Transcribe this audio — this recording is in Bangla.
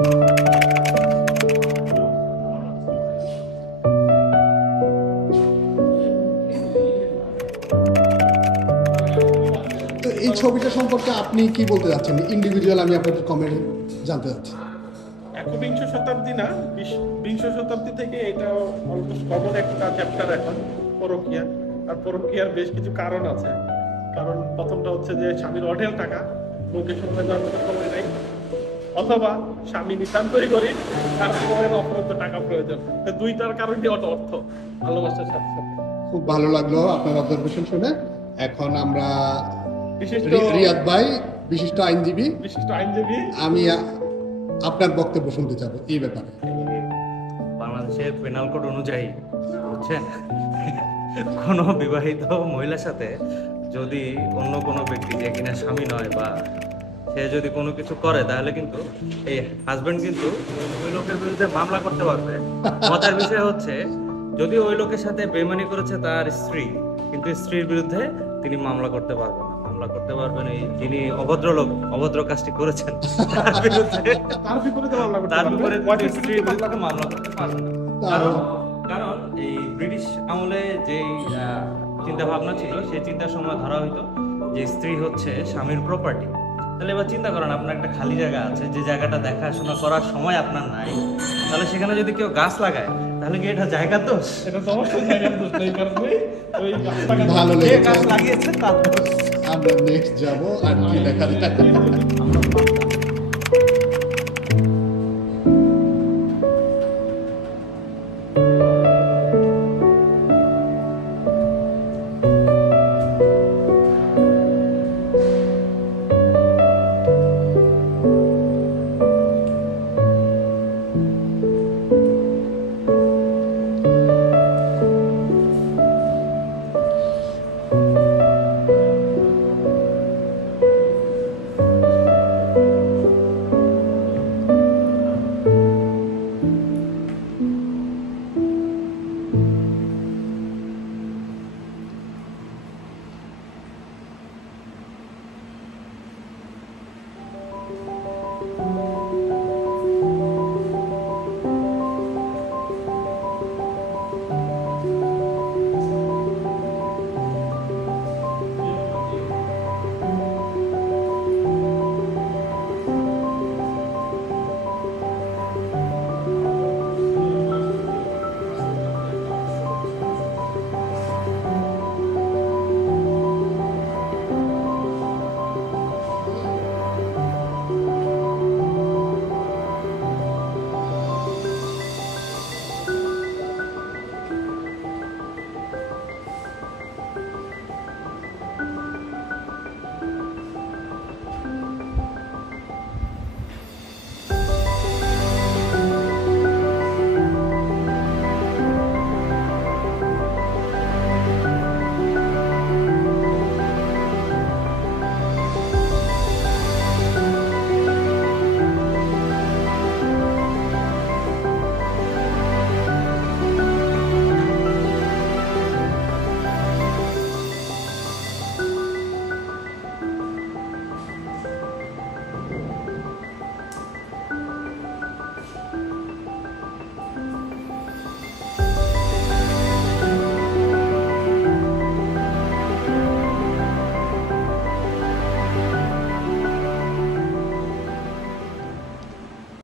তো এই ছবিটা সম্পর্কে আপনি কি বলতে যাচ্ছেন? ইন্ডিভিজুয়াল আমি আপনার কমেন্ট জানতে চাচ্ছি। একবিংশ শতাব্দী না, বিংশ শতাব্দী থেকে এটা অলমোস্ট কমন একটা চ্যাপ্টার এখন, পরকীয়া। আর পরকীয়ার বেশ কিছু কারণ আছে। কারণ প্রথমটা হচ্ছে যে স্বামীর অঢেল টাকা, বউকে সময় দেওয়ার মতো সময় নাই, অথবা স্বামী নিতান্তই করি, তার সময়ের অপরন্ত টাকা প্রয়োজন। তো দুইটার কারণই অর্থ, ভালোবাসার সাথে সাথে। খুব ভালো লাগলো আপনার অবজারভেশন শুনে। এখন আমরা বিশিষ্ট রিয়াদ ভাই, বিশিষ্ট আইনজীবী, আমি আপনার বক্তব্য শুনতে চাবো এই ব্যাপারে। বাংলাদেশের পেনাল কোড অনুযায়ী বুঝছেন, কোনো বিবাহিত মহিলার সাথে যদি অন্য কোনো ব্যক্তি যে কিনা স্বামী নয় বা সে যদি কোনো কিছু করে, তাহলে কিন্তু এই হাজবেন্ড কিন্তু ওই লোকের বিরুদ্ধে মামলা করতে পারবে। মজার বিষয় হচ্ছে, যদি ওই লোকের সাথে বেইমানি করেছে তার স্ত্রী, কিন্তু স্ত্রীর বিরুদ্ধে তিনি মামলা করতে পারবেন না। মামলা করতে পারবেন এই যিনি অভদ্র লোক, অভদ্র কাজটি করেছেন তার বিরুদ্ধে, তার বিপরীতে স্ত্রীর বিরুদ্ধে মামলা করতে পারবেন না। কারণ এই ব্রিটিশ আমলে যে চিন্তা ভাবনা ছিল, সেই চিন্তার সময় ধরা হইতো যে স্ত্রী হচ্ছে স্বামীর প্রপার্টি। তাহলে এবার চিন্তা করেন, আপনার একটা খালি জায়গা আছে, যে জায়গাটা দেখাশোনা করার সময় আপনার নাই, তাহলে সেখানে যদি কেউ গাছ লাগায়, তাহলে কি এটা জায়গার দোষ? এটা তো অবশ্যই জায়গার দোষ, এই কারণে ওই ভালো যে লেগেছে। গাছ লাগিয়েছে তার দোষ। আমরা নেক্সট যাবো আর কি দেখা যায়।